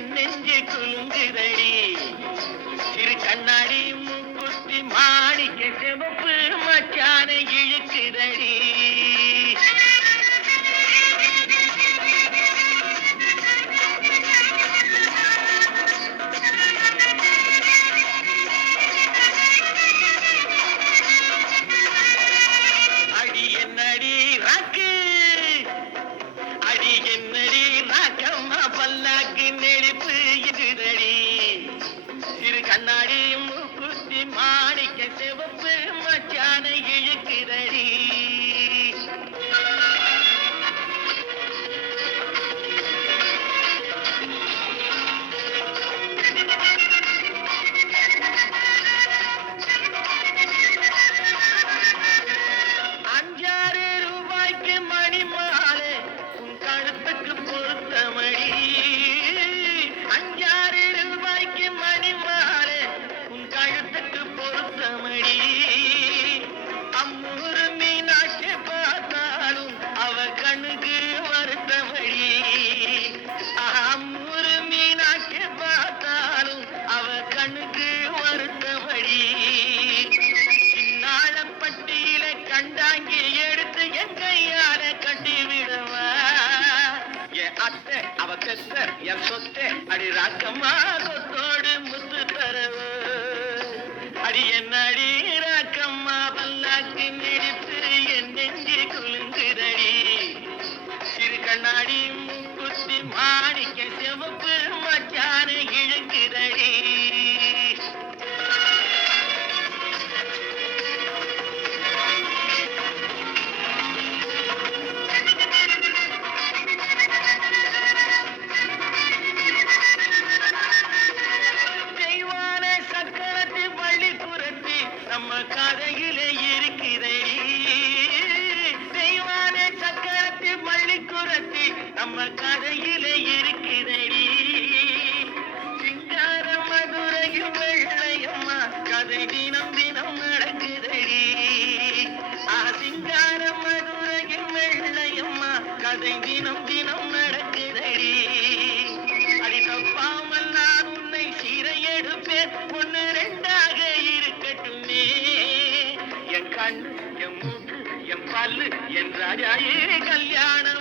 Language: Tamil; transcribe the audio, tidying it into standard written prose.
என் நெஞ்சு குலுங்குதடி. சிறு கண்ணாடி மூக்குத்தி மாணிக்க சிவப்பு மச்சான இழுக்குதடி. அடி என்னடி ராக்கு, அடி என்னடி ராக்கம்மா பல்லாக்கு நெருப்பு இதுதடி. சிறு கண்ணாடி மூக்குத்தி மாணிக்க சிவப்பு மச்சான இழுக்குதடி. ₹5 மணி மாலை உன் கழுத்துக்கு பொருத்தமடி. ₹5 மணி மாலை உன் கழுத்துக்கு பொருத்தமடி. அம்மூரு மீனாட்சி பார்த்தாலும் அவ கண்ணுக்கு வருத்தமடி. அம்மூரு மீனாட்சி பார்த்தாலும் அவ கண்ணுக்கு வருத்தமடி. சின்னாளப்பட்டியில கண்டாங்கி எடுத்து என் கையால கட்டி விடவா. என் அத்தை அவ கத்த என் சொத்தை அடி ராக்கம்மா கொத்தோடு முத்து தரவு. அடி என்னடி ராக்கம்மா பல்லாக்கு நெடுத்து என் நெஞ்சு குலுங்குதடி. சிறு கண்ணாடி மூக்குத்தி மாணிக்க சிவப்பு மச்சான இழுக்குதடி. தெய்வான சக்கரத்து பள்ளிப்புறத்தி நம்ம கதையிலே இருக்கிறடி. தெய்வான சக்கரத்து பள்ளிக்குறத்தி நம்ம கதையிலே இருக்கிறடி. சிங்கார மதுரையும் வெள்ளையம்மா கதை தினம் தினம் நடக்குதடி. சிங்கார மதுரையும் வெள்ளையம்மா கதை தினம் தினம் நடக்குதடி. அடி தப்பாமல் நான் உன்னை சீரை எடுப்பேன், ஒன்னு ரெண்டாக இருக்கட்டுமே. என் கண், என் மூக்கு, என் பல்லு, என் ராஜாயே கல்யாணம்